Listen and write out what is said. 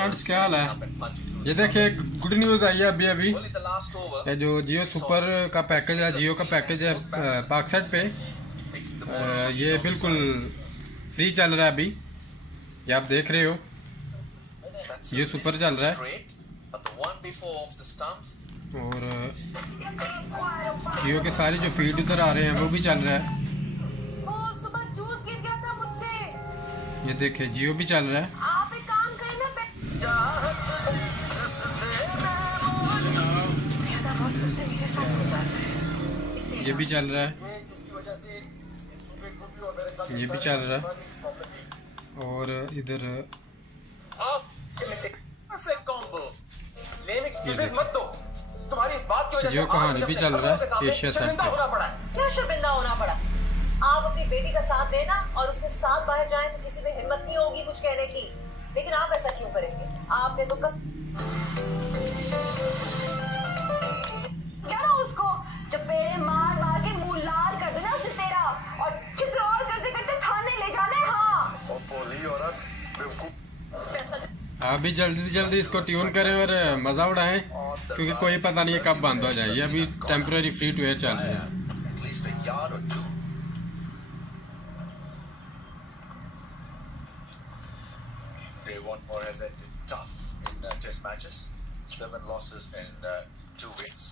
Friends, क्या हाल है? ये देखिए, गुड न्यूज़ आई है अभी अभी। ये जो जियो सुपर का पैकेज है, जियो का पैकेज है पाकसेट पे, ये बिल्कुल फ्री चल रहा है अभी। ये आप देख रहे हो, जियो सुपर चल रहा है। और जियो के सारे जो फीड उधर आ रहे हैं वो भी चल रहा है। ये देखिए, जियो भी चल रहा है। आप एक काम करें ना, ये भी चल रहा है, ये भी चल रहा है। और इधर जियो कहानी भी चल रहा है एशिया सेट पे। क्या शर्मिंदा होना पड़ा? आप अपनी बेटी का साथ देना और उसके साथ बाहर जाएं तो किसी में हिम्मत नहीं होगी कुछ कहने की, लेकिन आप ऐसा क्यों करेंगे? आपने तो क्या ना उसको चपेड़े मार मार के मुंह लाल कर देना उसे तेरा, और चित्रौर करते करते थाने ले जाना है। हाँ, आप भी जल्दी इसको ट्यून करें और मज़ा उड़ाएं, क्योंकि कोई पता नहीं है कब बंद हो जाए। ये अभी टेम्पररी फ्री टू एयर चल रहा है। Or has ended tough in test matches, 7 losses and 2 wins.